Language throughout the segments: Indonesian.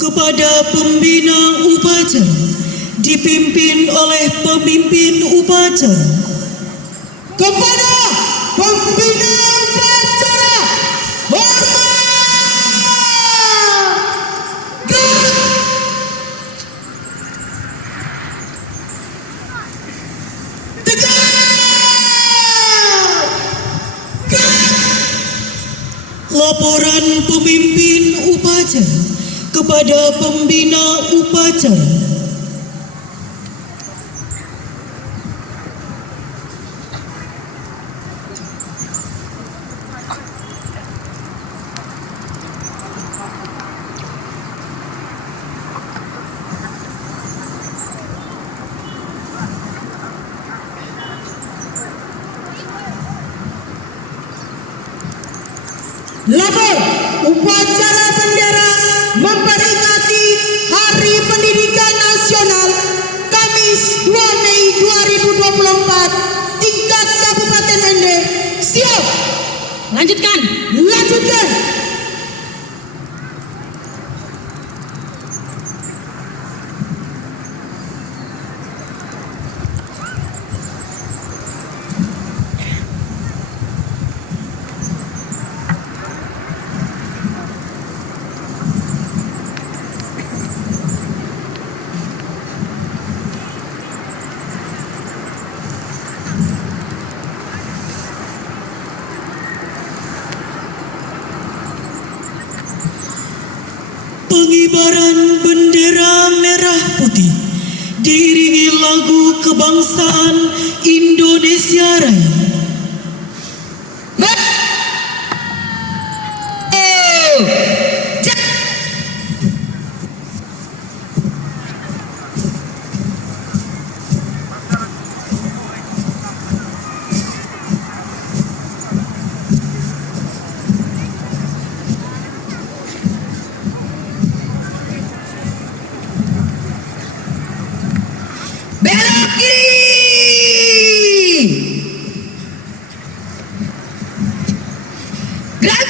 kepada pembina upacara dipimpin oleh pemimpin upacara. Kepada pembina upacara, hormat! Laporan pemimpin upacara kepada pembina upacara. Lapor, upacara bendera memperingati Hari Pendidikan Nasional Kamis 2 Mei 2024 tingkat Kabupaten Ende. Siap. Lanjutkan. Lanjutkan. Pengibaran bendera merah putih diiringi lagu kebangsaan Indonesia Raya. Belok kiri. Gerak.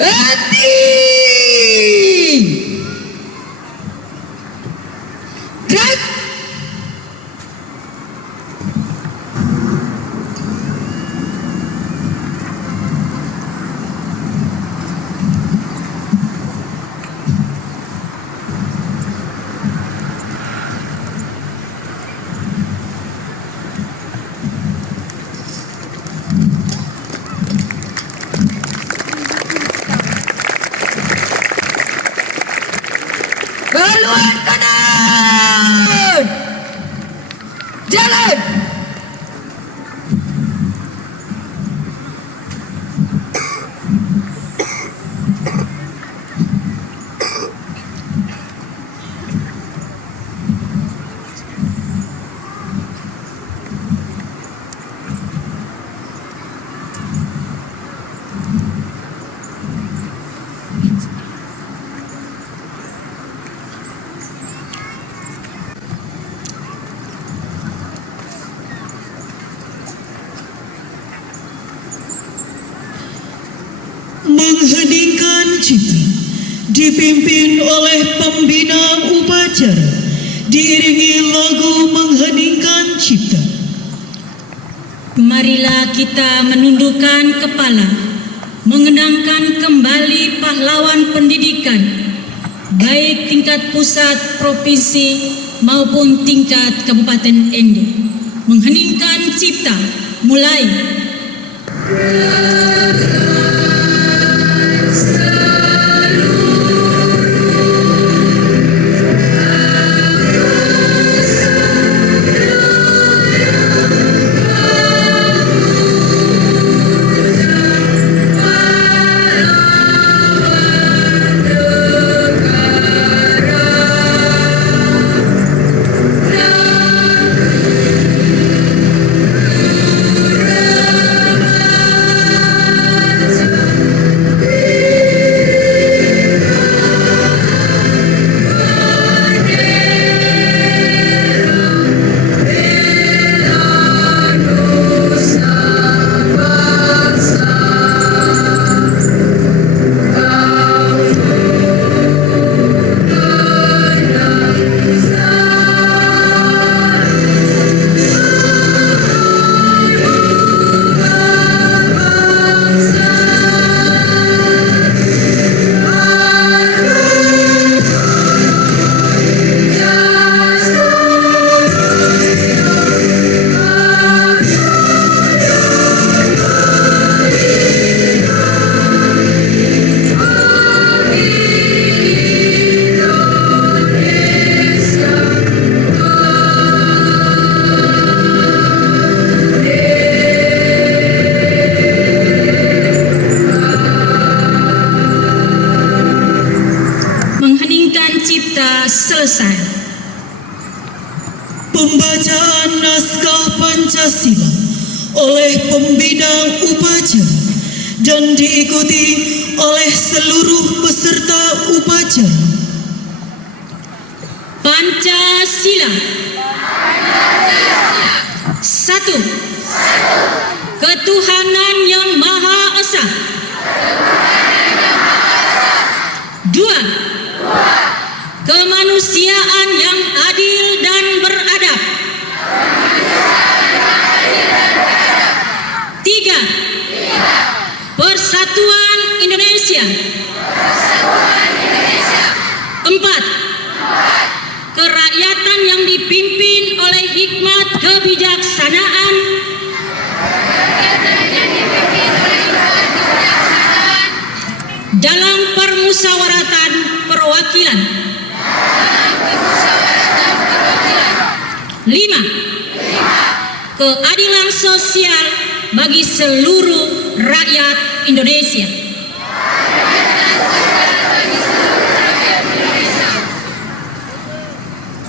Hati. Gerak. Haluan kanan. Jalan. Mengheningkan cipta dipimpin oleh pembina upacara, diiringi lagu mengheningkan cipta. Marilah kita menundukkan kepala, mengenangkan kembali pahlawan pendidikan, baik tingkat pusat, provinsi, maupun tingkat Kabupaten Ende. Mengheningkan cipta, mulai. Selesai. Pembacaan naskah Pancasila oleh pembina upacara dan diikuti oleh seluruh peserta upacara. Pancasila. Satu. Ketuhanan yang Maha Esa. Dua. Kemanusiaan yang adil dan beradab. Tiga. Persatuan Indonesia. Empat. Kerakyatan yang dipimpin oleh hikmat kebijaksanaan. Dalam permusyawaratan perwakilan. 5. Keadilan sosial bagi seluruh rakyat Indonesia.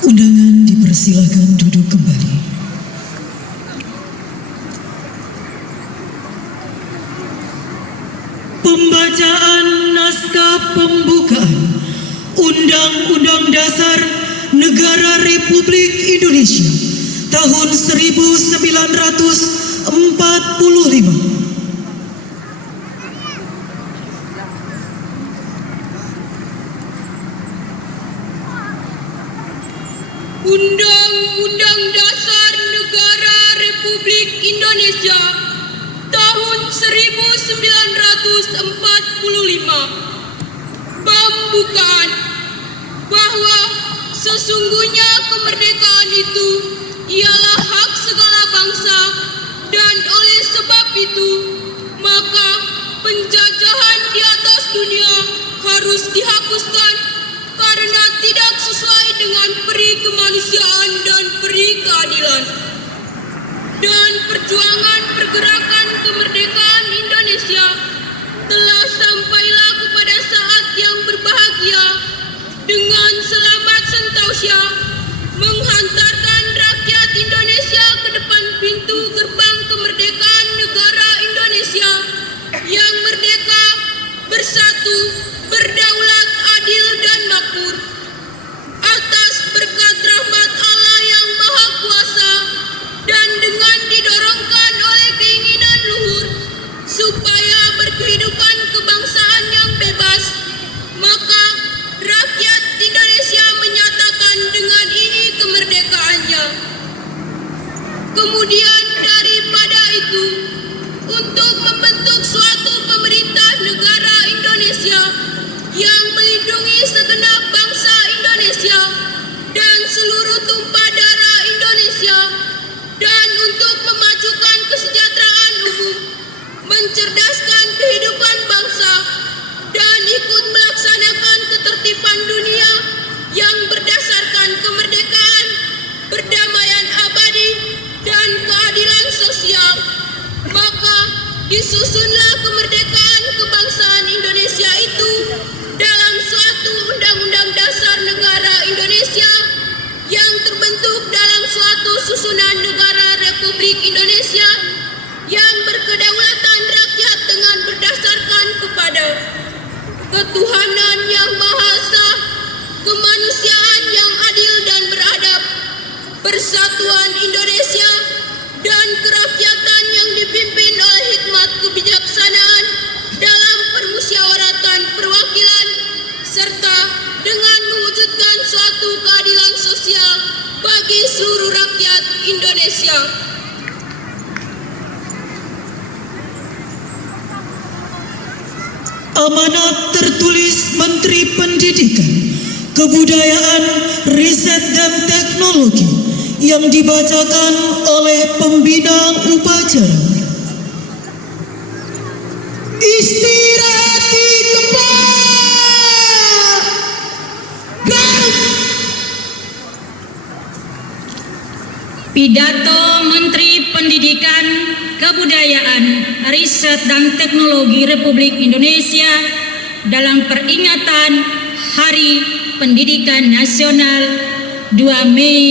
Undangan dipersilakan duduk kembali. Pembacaan naskah pembukaan Undang-Undang Dasar Negara Republik Indonesia tahun 1945. Republik Indonesia tahun 1945. Pembukaan bahwa sesungguhnya kemerdekaan itu ialah hak segala bangsa, dan oleh sebab itu maka penjajahan di atas dunia harus dihapuskan karena tidak sesuai dengan peri kemanusiaan dan peri keadilan. Dan perjuangan pergerakan kemerdekaan Indonesia telah sampailah kepada saat yang berbahagia dengan selamat sentosa menghantarkan rakyat Indonesia ke depan pintu gerbang kemerdekaan negara Indonesia yang merdeka, bersatu, berdaulat, adil dan makmur. Atas berkat rahmat Allah yang Maha Kuasa dan dengan didorongkan oleh keinginan luhur supaya berkehidupan kebangsaan yang bebas, maka rakyat Indonesia menyatakan dengan ini kemerdekaannya. Kemudian daripada itu, untuk membentuk suatu pemerintah negara Indonesia yang melindungi segenap bangsa Indonesia dan seluruh tumpah darah Indonesia, dan untuk memajukan kesejahteraan umum, mencerdaskan kehidupan bangsa, dan ikut melaksanakan ketertiban dunia yang berdasarkan kemerdekaan, perdamaian abadi, dan keadilan sosial, maka disusunlah kemerdekaan kebangsaan Indonesia itu dalam suatu Undang-Undang Dasar Negara Indonesia yang terbentuk dalam suatu susunan negara Republik Indonesia yang berkedaulatan rakyat dengan berdasarkan kepada ketuhanan yang Maha Esa, kemanusiaan yang adil dan beradab, persatuan Indonesia, dan kerakyatan yang dipimpin oleh hikmat kebijaksanaan dalam permusyawaratan perwakilan, serta dengan mewujudkan suatu keadilan sosial bagi seluruh rakyat Indonesia. Amanat tertulis Menteri Pendidikan, Kebudayaan, Riset dan Teknologi yang dibacakan oleh pembina upacara. Istirahat di tempat. Gerak. Pidato Menteri Pendidikan, Kebudayaan, Riset dan Teknologi Republik Indonesia dalam peringatan Hari Pendidikan Nasional 2 Mei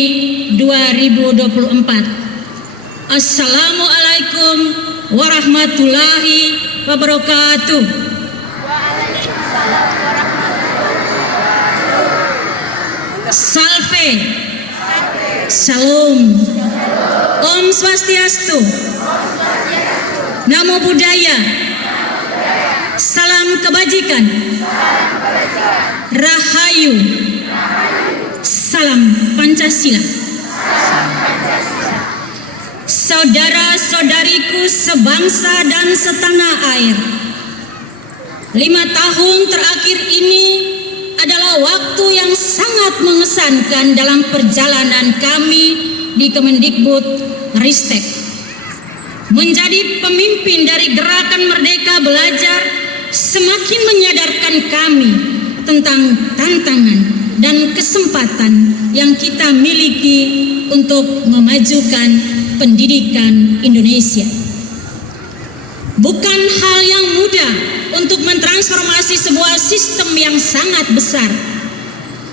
2024. Assalamualaikum warahmatullahi wabarakatuh. Salve, Shalom, Om Swastiastu, Namo Buddhaya, Salam Kebajikan, Rahayu, Salam Pancasila. Saudara-saudariku sebangsa dan setanah air, 5 tahun terakhir ini adalah waktu yang sangat mengesankan dalam perjalanan kami di Kemendikbud Ristek. Menjadi pemimpin dari Gerakan Merdeka Belajar semakin menyadarkan kami tentang tantangan dan kesempatan yang kita miliki untuk memajukan pendidikan Indonesia. Bukan hal yang mudah untuk mentransformasi sebuah sistem yang sangat besar.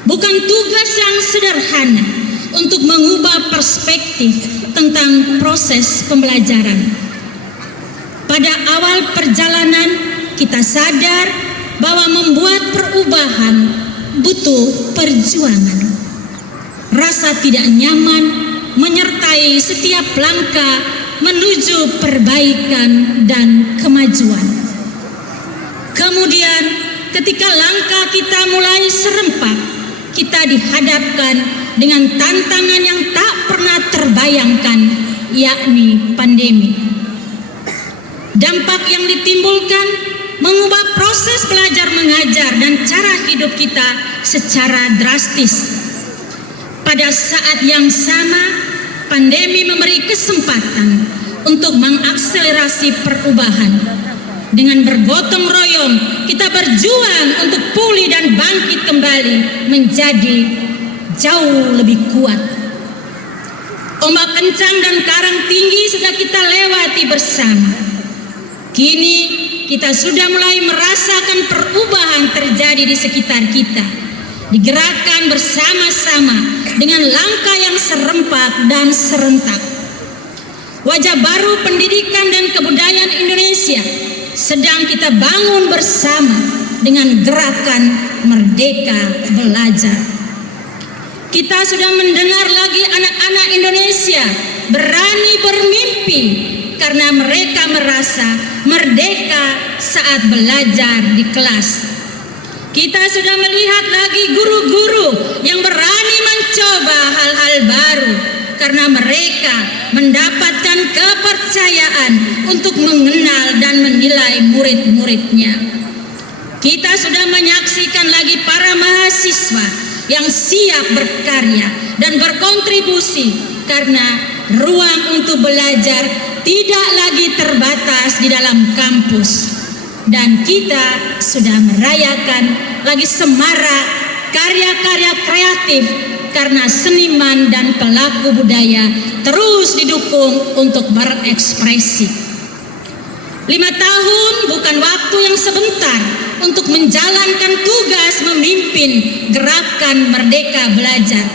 Bukan tugas yang sederhana untuk mengubah perspektif tentang proses pembelajaran. Pada awal perjalanan, kita sadar bahwa membuat perubahan butuh perjuangan. Rasa tidak nyaman menyertai setiap langkah menuju perbaikan dan kemajuan. Kemudian, ketika langkah kita mulai serempak, kita dihadapkan dengan tantangan yang tak pernah terbayangkan, yakni pandemi. Dampak yang ditimbulkan mengubah proses belajar mengajar dan cara hidup kita secara drastis. Pada saat yang sama, pandemi memberi kesempatan untuk mengakselerasi perubahan. Dengan bergotong royong, kita berjuang untuk pulih dan bangkit kembali menjadi jauh lebih kuat. Ombak kencang dan karang tinggi sudah kita lewati bersama. Kini kita sudah mulai merasakan perubahan terjadi di sekitar kita. Digerakkan bersama-sama dengan langkah yang serempak dan serentak. Wajah baru pendidikan dan kebudayaan Indonesia sedang kita bangun bersama dengan gerakan Merdeka Belajar. Kita sudah mendengar lagi anak-anak Indonesia berani bermimpi karena mereka merasa merdeka saat belajar di kelas. Kita sudah melihat lagi guru-guru yang berani mencoba hal-hal baru karena mereka mendapatkan kepercayaan untuk mengenal dan menilai murid-muridnya. Kita sudah menyaksikan lagi para mahasiswa yang siap berkarya dan berkontribusi karena ruang untuk belajar tidak lagi terbatas di dalam kampus. Dan kita sudah merayakan lagi semarak karya-karya kreatif karena seniman dan pelaku budaya terus didukung untuk berekspresi. 5 tahun bukan waktu yang sebentar untuk menjalankan tugas memimpin gerakan Merdeka Belajar.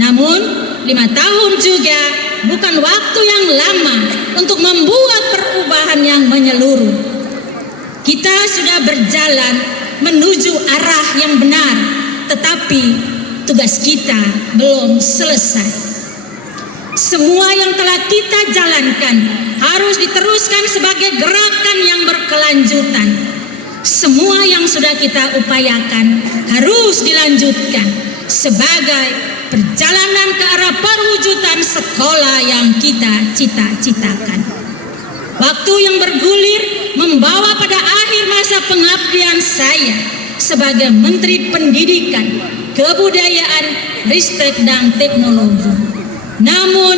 Namun 5 tahun juga bukan waktu yang lama untuk membuat perubahan yang menyeluruh. Kita sudah berjalan menuju arah yang benar, tetapi tugas kita belum selesai. Semua yang telah kita jalankan harus diteruskan sebagai gerakan yang berkelanjutan. Semua yang sudah kita upayakan harus dilanjutkan sebagai perjalanan ke arah perwujudan sekolah yang kita cita-citakan. Waktu yang bergulir membawa pada akhir masa pengabdian saya sebagai Menteri Pendidikan, Kebudayaan, Ristek dan Teknologi. Namun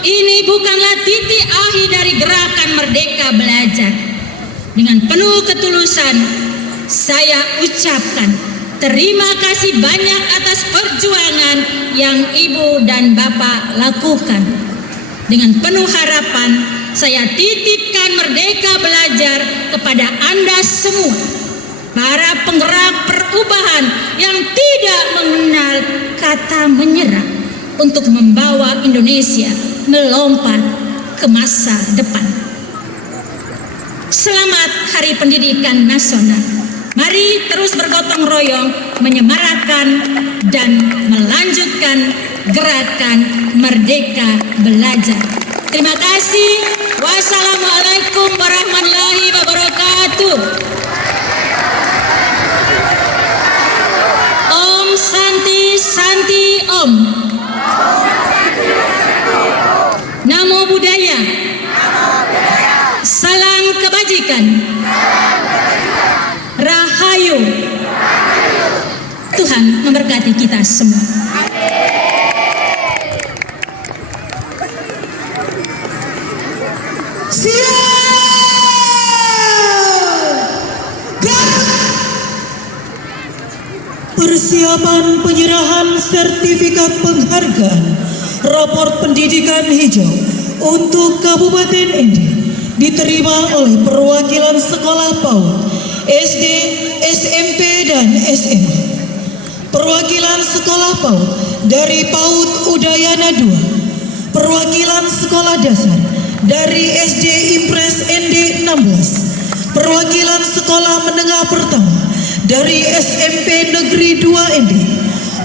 ini bukanlah titik akhir dari gerakan Merdeka Belajar. Dengan penuh ketulusan saya ucapkan terima kasih banyak atas perjuangan yang Ibu dan Bapak lakukan. Dengan penuh harapan saya titipkan Merdeka Belajar kepada Anda semua, para penggerak perubahan yang tidak mengenal kata menyerah untuk membawa Indonesia melompat ke masa depan. Selamat Hari Pendidikan Nasional. Mari terus bergotong royong menyemarakan dan melanjutkan gerakan Merdeka Belajar. Terima kasih. Wassalamualaikum warahmatullahi wabarakatuh. Om Santi Santi Om. Namo Buddhaya. Salam kebajikan. Rahayu. Tuhan memberkati kita semua. Persiapan penyerahan sertifikat penghargaan raport pendidikan hijau untuk Kabupaten Ende diterima oleh perwakilan sekolah PAUD, SD, SMP, dan SMA. Perwakilan sekolah PAUD dari PAUD Udayana 2, perwakilan sekolah dasar dari SD Impres Ende 16, perwakilan sekolah menengah pertama dari SMP Negeri 2 Ende,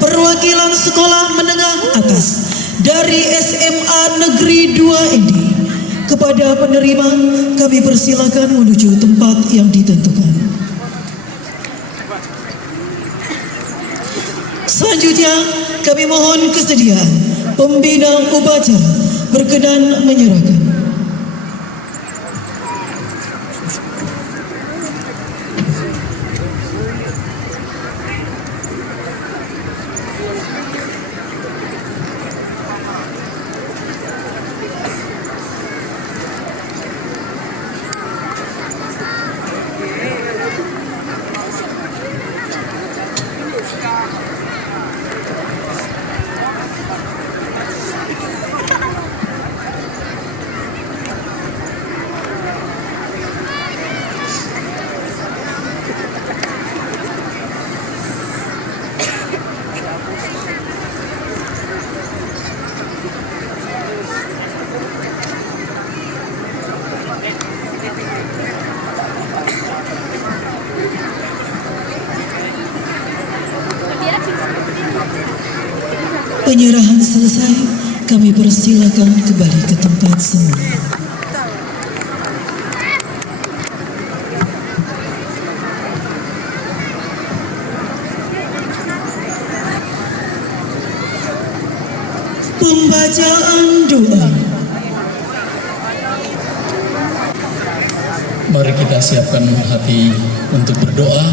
perwakilan sekolah menengah atas dari SMA Negeri 2 Ende. Kepada penerima kami persilakan menuju tempat yang ditentukan. Selanjutnya kami mohon kesediaan pembina upacara berkenan menyerahkan. Penyerahan selesai, kami persilakan kembali ke tempat semula. Pembacaan doa. Mari kita siapkan hati untuk berdoa.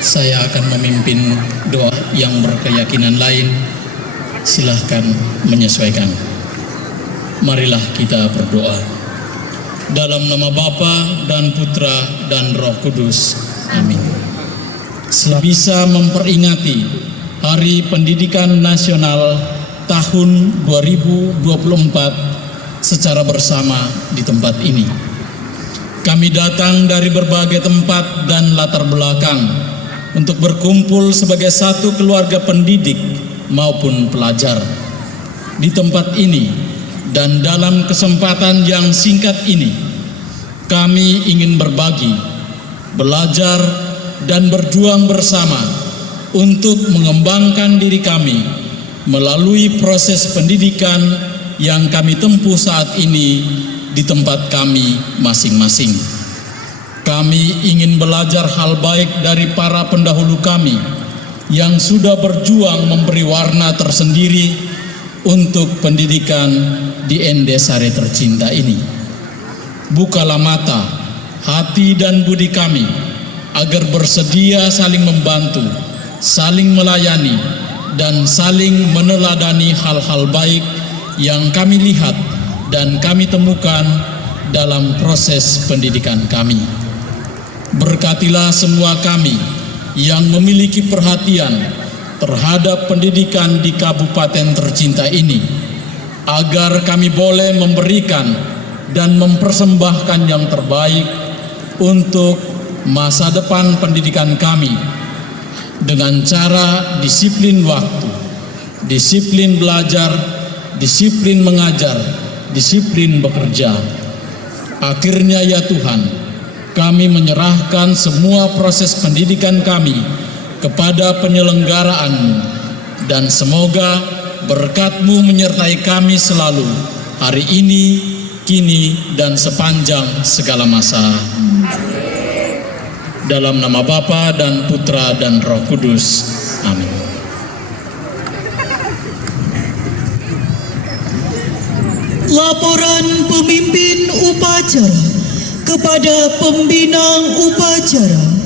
Saya akan memimpin doa, yang berkeyakinan lain silahkan menyesuaikan. Marilah kita berdoa. Dalam nama Bapa dan Putra dan Roh Kudus. Amin. Bisa memperingati Hari Pendidikan Nasional tahun 2024 secara bersama di tempat ini. Kami datang dari berbagai tempat dan latar belakang untuk berkumpul sebagai satu keluarga pendidik maupun pelajar di tempat ini. Dan dalam kesempatan yang singkat ini, kami ingin berbagi, belajar, dan berjuang bersama untuk mengembangkan diri kami melalui proses pendidikan yang kami tempuh saat ini di tempat kami masing-masing. Kami ingin belajar hal baik dari para pendahulu kami yang sudah berjuang memberi warna tersendiri untuk pendidikan di Endesari tercinta ini. Bukalah mata, hati dan budi kami agar bersedia saling membantu, saling melayani, dan saling meneladani hal-hal baik yang kami lihat dan kami temukan dalam proses pendidikan kami. Berkatilah semua kami yang memiliki perhatian terhadap pendidikan di kabupaten tercinta ini, agar kami boleh memberikan dan mempersembahkan yang terbaik untuk masa depan pendidikan kami dengan cara disiplin waktu, disiplin belajar, disiplin mengajar, disiplin bekerja. Akhirnya ya Tuhan, kami menyerahkan semua proses pendidikan kami kepada penyelenggaraan-Mu, dan semoga berkat-Mu menyertai kami selalu hari ini, kini, dan sepanjang segala masa. Dalam nama Bapa dan Putra dan Roh Kudus. Amin. Laporan pemimpin upacara kepada pembina upacara.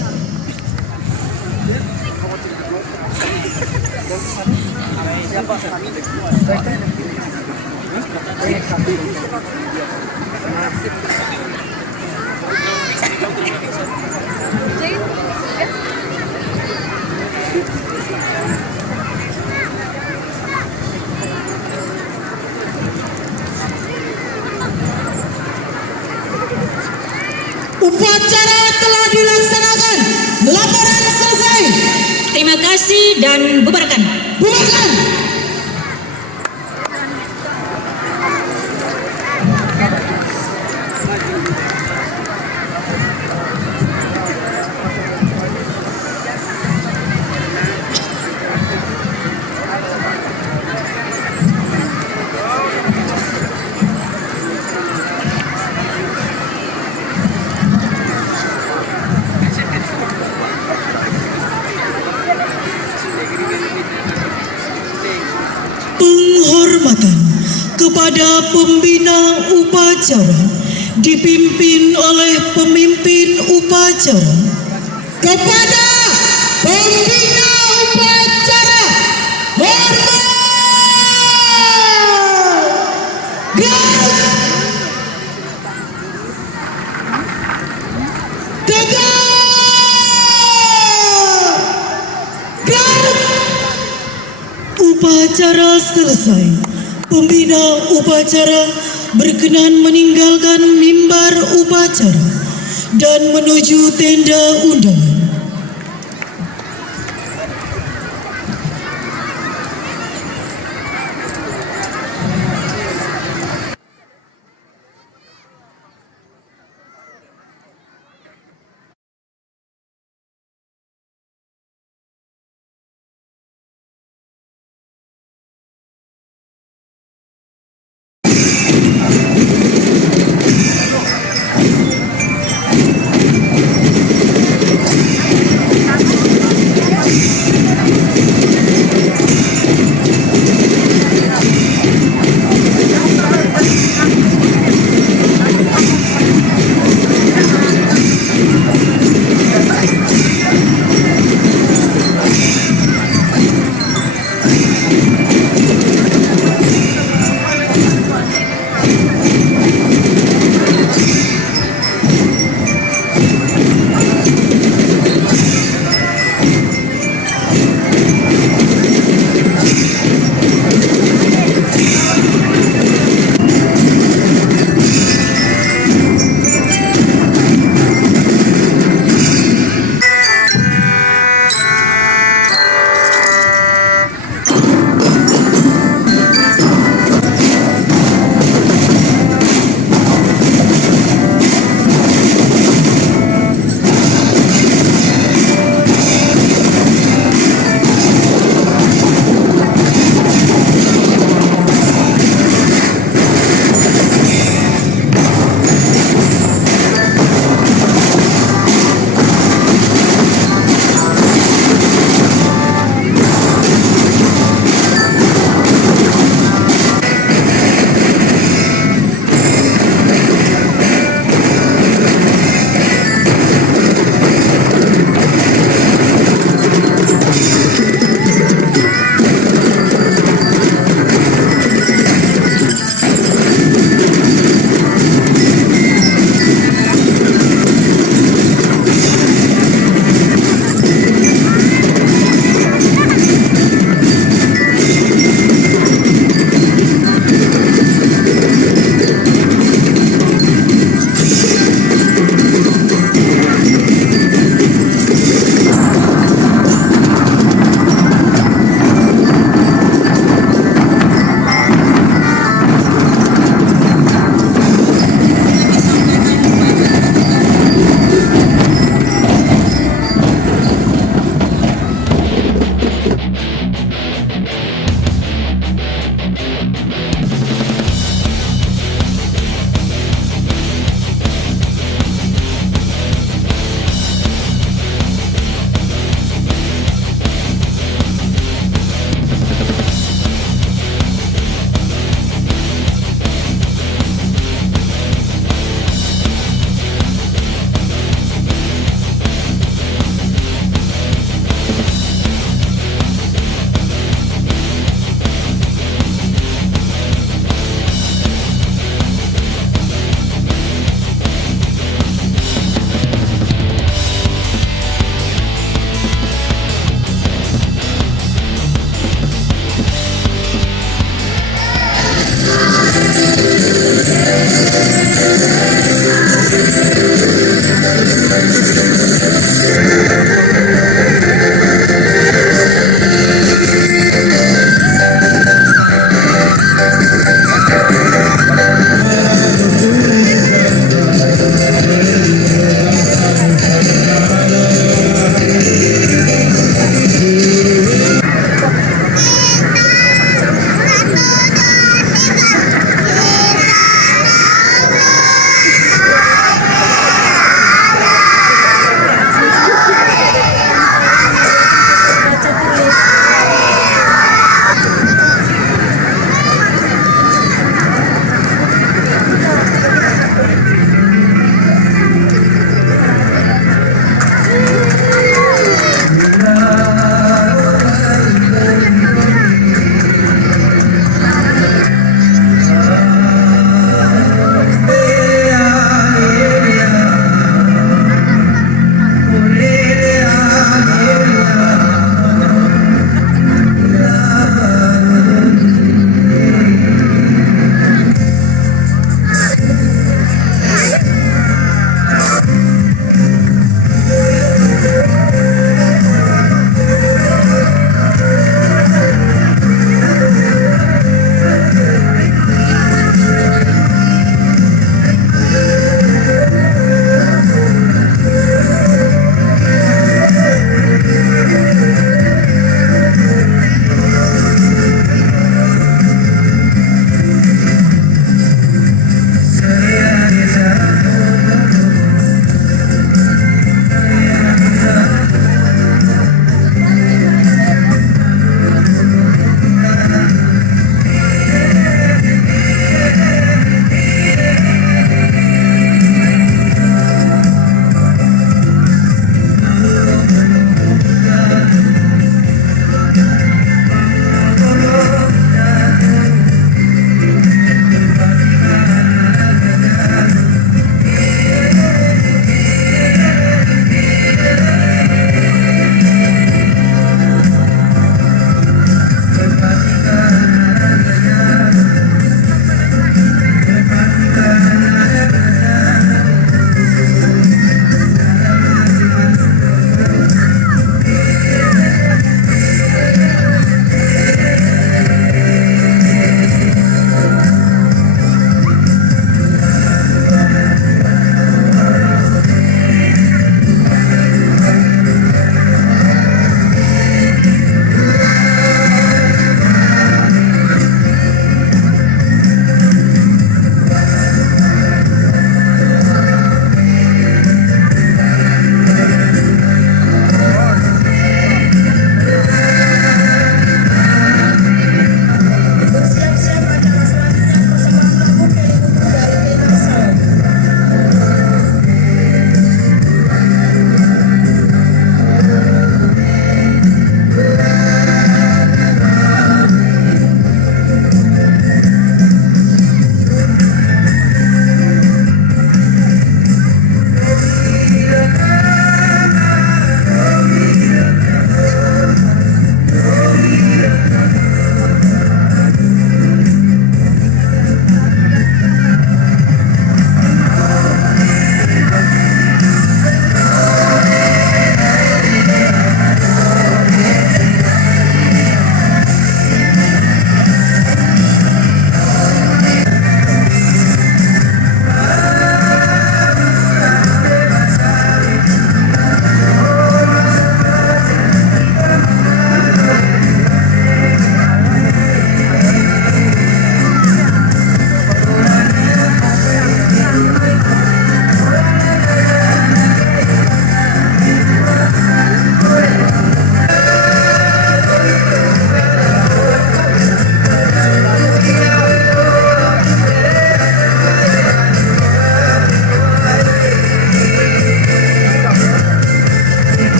Upacara telah dilaksanakan. Laporan selesai. Terima kasih dan bubarkan. Bubarkan. kepada pembina upacara dipimpin oleh pemimpin upacara. Kepada pembina upacara hormat. Gerak. Tegak. Gerak. Upacara selesai. Pembina upacara berkenan meninggalkan mimbar upacara dan menuju tenda undangan.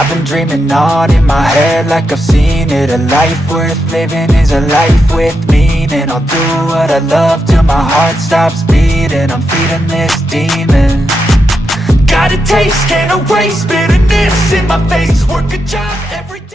I've been dreaming on in my head like I've seen it. A life worth living is a life with meaning. I'll do what I love till my heart stops beating. I'm feeding this demon. Got a taste, can't erase bitterness in my face. Work a job every day.